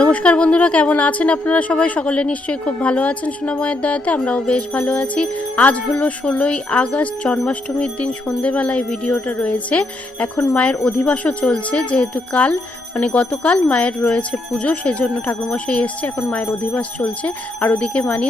নমস্কার বন্ধুরা, কেমন আছেন আপনারা সবাই? সকলে নিশ্চয়ই খুব ভালো আছেন সোনাময়ের দয়াতে, আমরাও বেশ ভালো আছি। আজ হলো ষোলোই আগস্ট, জন্মাষ্টমীর দিন সন্ধেবেলায় ভিডিওটা রয়েছে। এখন মায়ের অধিবাসও চলছে, যেহেতু কাল মানে গতকাল মায়ের রয়েছে পুজো সেই সেজন্য ঠাকুরমশাই এসছে। এখন মায়ের অধিবাস চলছে। আর ওদিকে মানে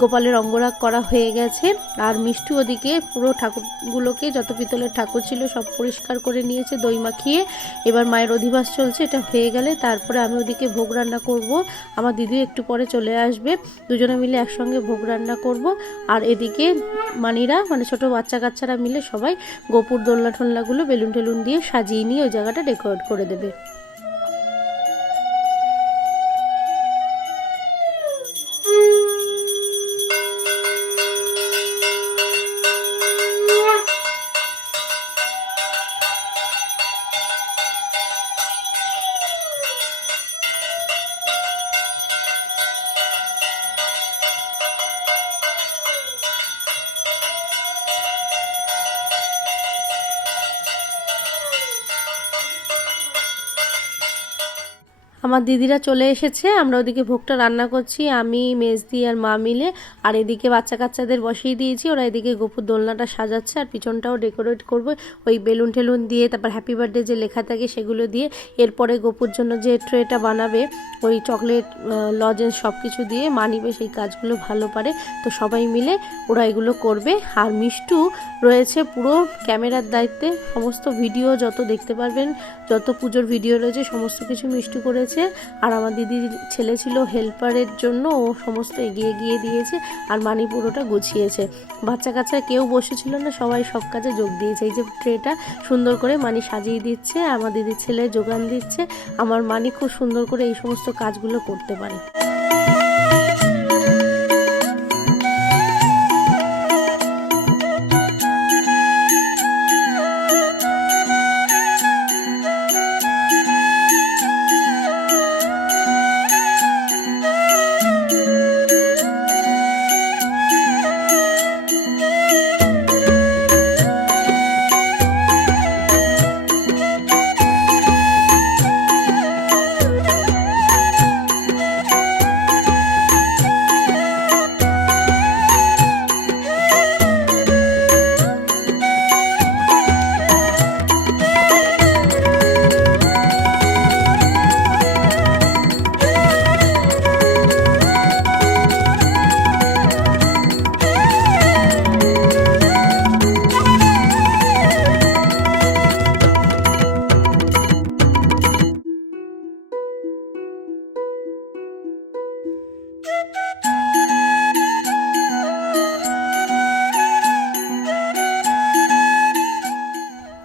গোপালের অঙ্গরাগ করা হয়ে গেছে। আর মিষ্টি ওদিকে পুরো ঠাকুরগুলোকে, যত পিতলের ঠাকুর ছিল, সব পরিষ্কার করে নিয়েছে, দই মাখিয়ে। এবার মায়ের অধিবাস চলছে, এটা হয়ে গেলে তারপরে আমি ওদিকে ভোগ রান্না করব। আমার দিদি একটু পরে চলে আসবে। দুজনে মিলে একসঙ্গে ভোগ রান্না করব। আর এদিকে মানিরা মানে ছোট বাচ্চা কাচ্চারা মিলে সবাই গোপুর দোলনা টোলনাগুলো বেলুন টেলুন দিয়ে সাজিয়ে নিয়ে ওই জায়গাটা ডেকোরেট করে দেবে। আমার দিদিরা চলে এসেছে, আমরা ওদিকে ভোগটা রান্না করছি, আমি, মেজদি আর মা মিলে, আর এদিকে বাচ্চা কাচ্চাদের বসিয়ে দিয়েছি, ওরা এদিকে গোপুর দোলনাটা সাজাচ্ছে আর পিছনটাও ডেকোরেট করবে, ওই বেলুন টেলুন দিয়ে, তারপর হ্যাপি বার্থডে যে লেখা থাকে সেগুলো দিয়ে, এরপরে গোপুর জন্য যে ট্রেটা বানাবে, ওই চকলেট লজেন্স সব কিছু দিয়ে মানিবে সেই কাজগুলো ভালো পারে, তো সবাই মিলে ওরা এগুলো করবে, আর মিষ্টু রয়েছে পুরো ক্যামেরার দায়িত্বে, সমস্ত ভিডিও যত দেখতে পারবেন, যত পুজোর ভিডিও রয়েছে, সমস্ত কিছু মিষ্টু করেছে আর আমার দিদির ছেলে ছিল হেল্পারের জন্য, ও সমস্ত এগিয়ে গিয়ে দিয়েছে আর মানি পুরোটা গুছিয়েছে। বাচ্চা কাচ্চা কেউ বসেছিল না, সবাই সব কাজে যোগ দিয়েছে। এই যে ট্রেটা সুন্দর করে মানি সাজিয়ে দিচ্ছে, আমার দিদির ছেলে যোগান দিচ্ছে, আমার মানি খুব সুন্দর করে এই সমস্ত কাজগুলো করতে পারে।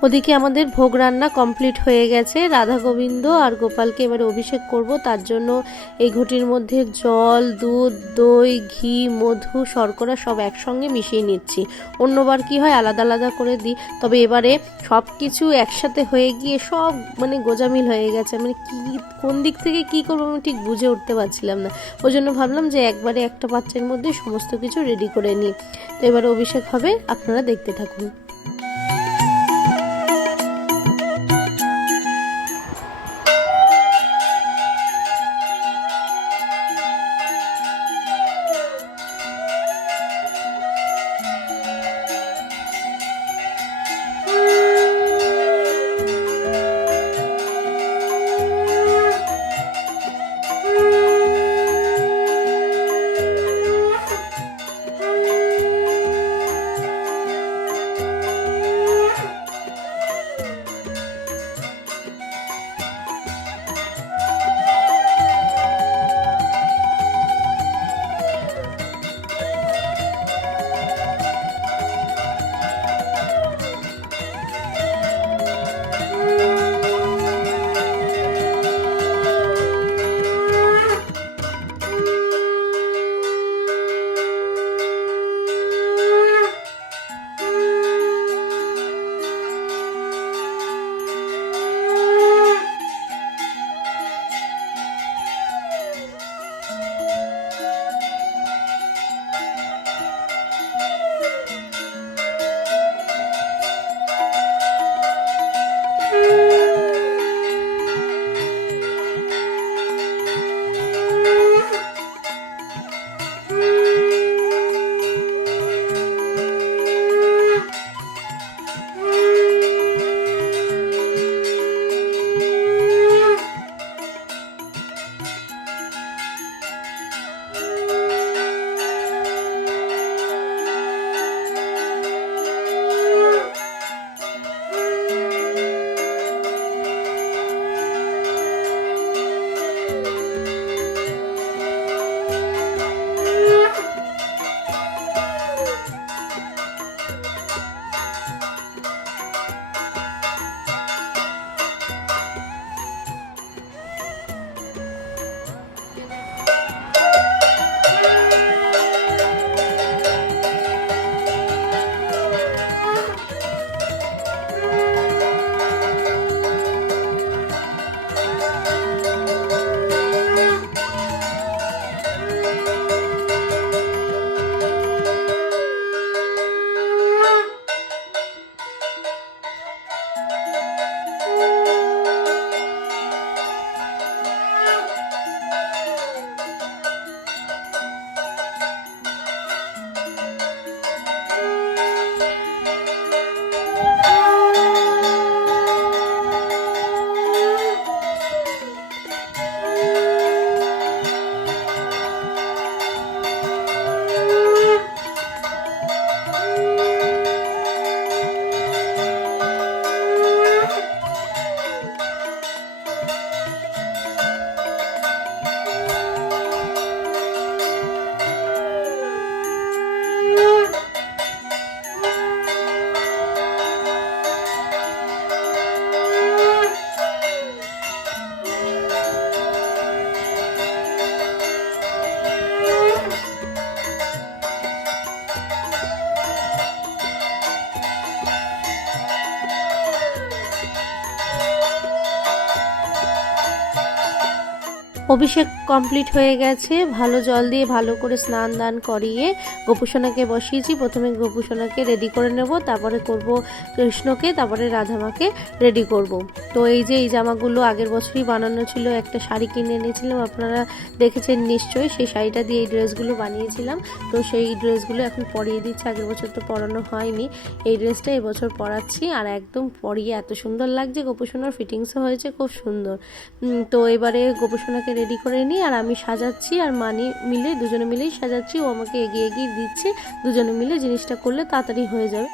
ওদিকে আমাদের ভোগ রান্না কমপ্লিট হয়ে গেছে। রাধা গোবিন্দ আর গোপালকে এবারে অভিষেক করব। তার জন্য এই ঘটির মধ্যে জল, দুধ, দই, ঘি, মধু, শর্করা সব একসঙ্গে মিশিয়ে নিচ্ছি। অন্যবার কি হয়, আলাদা আলাদা করে দিই। তবে এবারে সব কিছু একসাথে হয়ে গিয়ে সব মানে গোজামিল হয়ে গেছে। মানে কি, কোন দিক থেকে কি করব আমি ঠিক বুঝে উঠতে পারছিলাম না। ওই জন্য ভাবলাম যে একবারে একটা পাত্রের মধ্যে সমস্ত কিছু রেডি করে নিই। তো এবারে অভিষেক হবে, আপনারা দেখতে থাকুন। অভিষেক কমপ্লিট হয়ে গেছে। ভালো জল দিয়ে ভালো করে স্নান দান করিয়ে গোপুসোনাকে বসিয়েছি। প্রথমে গোপুসোনাকে রেডি করে নেব, তারপরে করব কৃষ্ণকে, তারপরে রাধামাকে রেডি করব। তো এই যে এই জামাগুলো আগের বছরই বানানো ছিল, একটা শাড়ি কিনে এনেছিলাম, আপনারা দেখেছেন নিশ্চয়ই, সেই শাড়িটা দিয়ে এই ড্রেসগুলো বানিয়েছিলাম। তো সেই ড্রেসগুলো এখন পরিয়ে দিচ্ছি, আগের বছর তো পরানো হয়নি। এই ড্রেসটা এবছর পরাচ্ছি আর একদম পরিয়ে এত সুন্দর লাগছে, গোপুসোনার ফিটিংসও হয়েছে, খুব সুন্দর। তো এবারে গোপুসোনাকে রেডি করে নিই আর আমি সাজাচ্ছি আর মানি মিলে, দুজনে মিলেই সাজাচ্ছি। ও আমাকে এগিয়ে এগিয়ে দিচ্ছে। দুজনে মিলে জিনিসটা করলে তাড়াতাড়ি হয়ে যাবে।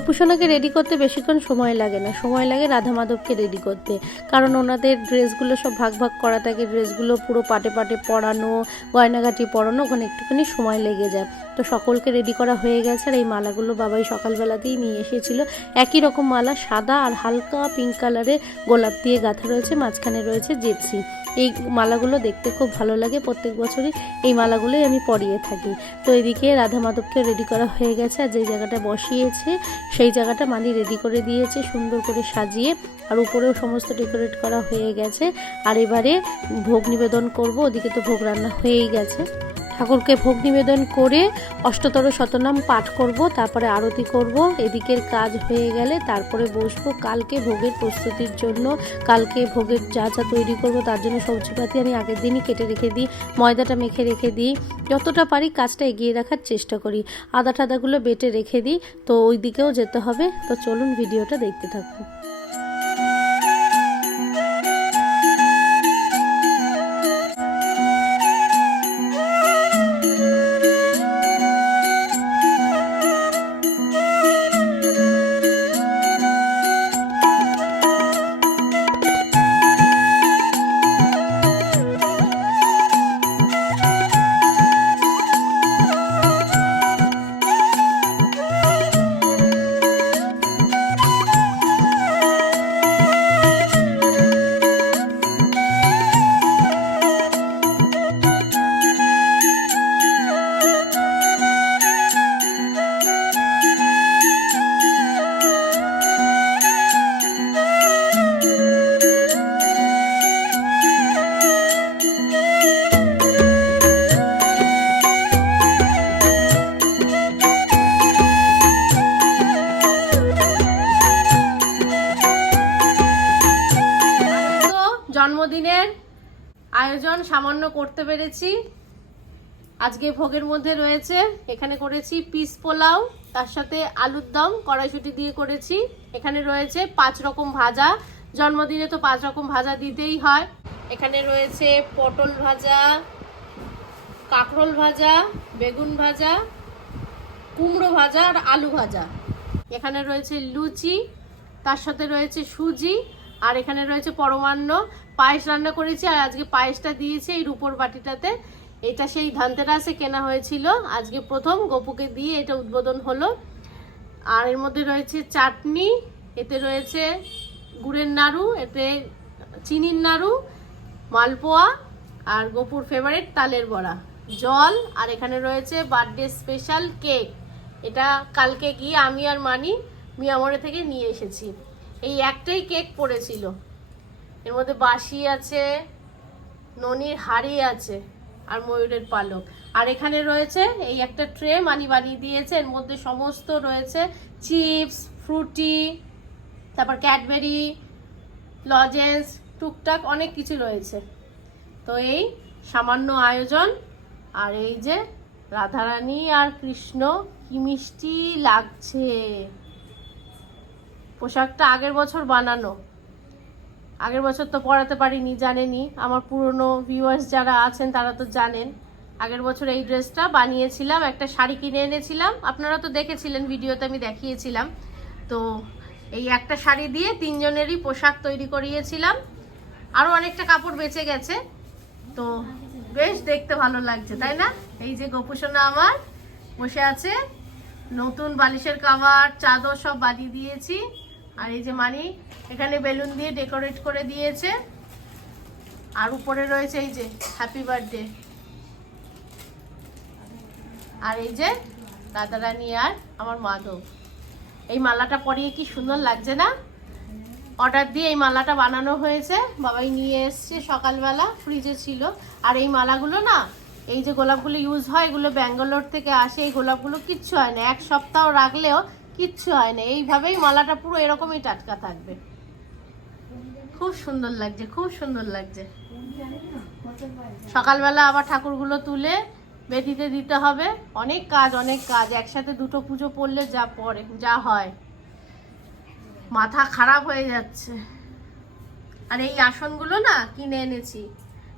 গোপুসোনাকে রেডি করতে বেশিক্ষণ সময় লাগে না। সময় লাগে রাধা মাধবকে রেডি করতে। কারণ ওনাদের ড্রেসগুলো সব ভাগ ভাগ করা থাকে, ড্রেসগুলো পুরো পাটে পাটে পরানো, গয়নাগাটি পরানো, ওখানে একটুখানি সময় লেগে যায়। তো সকলকে রেডি করা হয়ে গেছে আর এই মালাগুলো বাবাই সকালবেলাতেই নিয়ে এসেছিল। একই রকম মালা, সাদা আর হালকা পিঙ্ক কালারের গোলাপ দিয়ে গাঁথা রয়েছে, মাঝখানে রয়েছে জেপসি এই মালাগুলো দেখতে খুব ভালো লাগে। প্রত্যেক বছরই এই মালাগুলোই আমি পরিয়ে থাকি। তো এদিকে রাধা মাধবকে রেডি করা হয়ে গেছে আর যে জায়গাটা বসিয়েছে, সেই জায়গাটা মালি রেডি করে দিয়েছে সুন্দর করে সাজিয়ে। আর উপরেও সমস্ত ডেকোরেট করা হয়ে গেছে। আর এবারে ভোগ নিবেদন করব, ওদিকে তো ভোগ রান্না হয়েই গেছে। ঠাকুরকে ভোগ নিবেদন করে অষ্টতর শতনাম পাঠ করব, তারপরে আরতি করব, এদিকের কাজ হয়ে গেলে তারপরে বসবো। কালকে ভোগের প্রস্তুতির জন্য, কালকে ভোগের যা যা তৈরি করব, তার জন্য সবজিপাতি আমি আগের দিনই কেটে রেখে দিই, ময়দাটা মেখে রেখে দিই। যতটা পারি কাজটা এগিয়ে রাখার চেষ্টা করি। আদা টাদাগুলো বেটে রেখে দিই, তো ওই দিকেও যেতে হবে। তো চলুন ভিডিওটা দেখতে থাকুন। পেরেছি। আজকে ভোগের মধ্যে রয়েছে, এখানে করেছি পিস পোলাও, তার সাথে আলুর দম, কড়াইশুটি দিয়ে করেছি। এখানে রয়েছে পাঁচ রকম ভাজা, জন্মদিনে তো পাঁচ রকম ভাজা দিতেই হয়। এখানে রয়েছে পটল ভাজা, কাঁকরোল ভাজা, বেগুন ভাজা, কুমড়ো ভাজা আর আলু ভাজা। এখানে রয়েছে লুচি, তার সাথে রয়েছে সুজি, আর এখানে রয়েছে পরমান্ন। পায়েস রান্না করেছি আর আজকে পায়েসটা দিয়েছি এই রূপোর বাটিটাতে। এটা সেই ধানতেরাসে কেনা হয়েছিল। আজকে প্রথম গপুকে দিয়ে এটা উদ্বোধন হলো। আর এর মধ্যে রয়েছে চাটনি, এতে রয়েছে গুড়ের নাড়ু, এতে চিনির নাড়ু, মালপোয়া আর গোপুর ফেভারিট তালের বড়া। জল আর এখানে রয়েছে বার্থডে স্পেশাল কেক এটা কালকে গিয়ে আমি আর মানি মিয়ামরে থেকে নিয়ে এসেছি। এই একটাই কেক পড়েছিল। এর মধ্যে বাসি আছে, ননির হাড়ি আছে আর ময়ূরের পালক। আর এখানে রয়েছে এই একটা ট্রে মানি বানিয়ে দিয়েছে, এর মধ্যে সমস্ত রয়েছে চিপস, ফ্রুটি, তারপর ক্যাডবেরি, লজেন্স, টুকটাক অনেক কিছু রয়েছে। তো এই সামান্য আয়োজন। আর এই যে রাধারানী আর কৃষ্ণ, কি মিষ্টি লাগছে। পোশাকটা আগের বছর বানানো। আগের বছর তো পড়াতে পারিনি, জানেনি। আমার পুরনো ভিউয়ার্স যারা আছেন, তারা তো জানেন। আগের বছর এই ড্রেসটা বানিয়েছিলাম, একটা শাড়ি কিনে এনেছিলাম। আপনারা তো দেখেছিলেন, ভিডিওতে আমি দেখিয়েছিলাম। তো এই একটা শাড়ি দিয়ে তিনজনেরই পোশাক তৈরি করিয়েছিলাম। আরও অনেকটা কাপড় বেঁচে গেছে। তো বেশ দেখতে ভালো লাগছে, তাই না? এই যে গোপুসোনা আমার, বসে আছে। নতুন বালিশের কাভার চাদর সব বানিয়ে দিয়েছি। আর এই যে মানি এখানে বেলুন দিয়ে ডেকোরেট করে দিয়েছে। আর উপরে রয়েছে এই যে হ্যাপি বার্থডে। আর এই যে রাধারানী আর আমার মাধব। এই মালাটা পরিয়ে কি সুন্দর লাগছে না? অর্ডার দিয়ে এই মালাটা বানানো হয়েছে। বাবাই নিয়ে এসছে সকালবেলা, ফ্রিজে ছিল। আর এই মালাগুলো না, এই যে গোলাপগুলো ইউজ হয়, এগুলো ব্যাঙ্গালোর থেকে আসে। এই গোলাপগুলো কিচ্ছু হয় না। এক সপ্তাহ রাখলেও কিচ্ছু হয় না এইভাবেই মালাটা পুরো এরকমই টাটকা থাকবে। খুব সুন্দর লাগছে, খুব সুন্দর লাগছে। সকালবেলা আবার ঠাকুরগুলো তুলে বেদিতে দিতে হবে। অনেক কাজ অনেক কাজ। একসাথে দুটো পুজো পড়লে যা পড়ে, যা হয়। মাথা খারাপ হয়ে যাচ্ছে। আর এই আসনগুলো না কিনে এনেছি।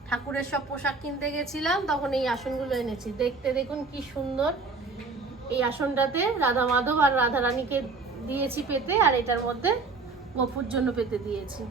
ঠাকুরের সব পোশাক কিনতে গেছিলাম, তখন এই আসনগুলো এনেছি। দেখতে দেখুন কি সুন্দর। এই আসনটাতে রাধা মাধব আর রাধা রানীকে দিয়েছি পেতে, আর এটার মধ্যে গপুর জন্য পেতে দিয়েছি।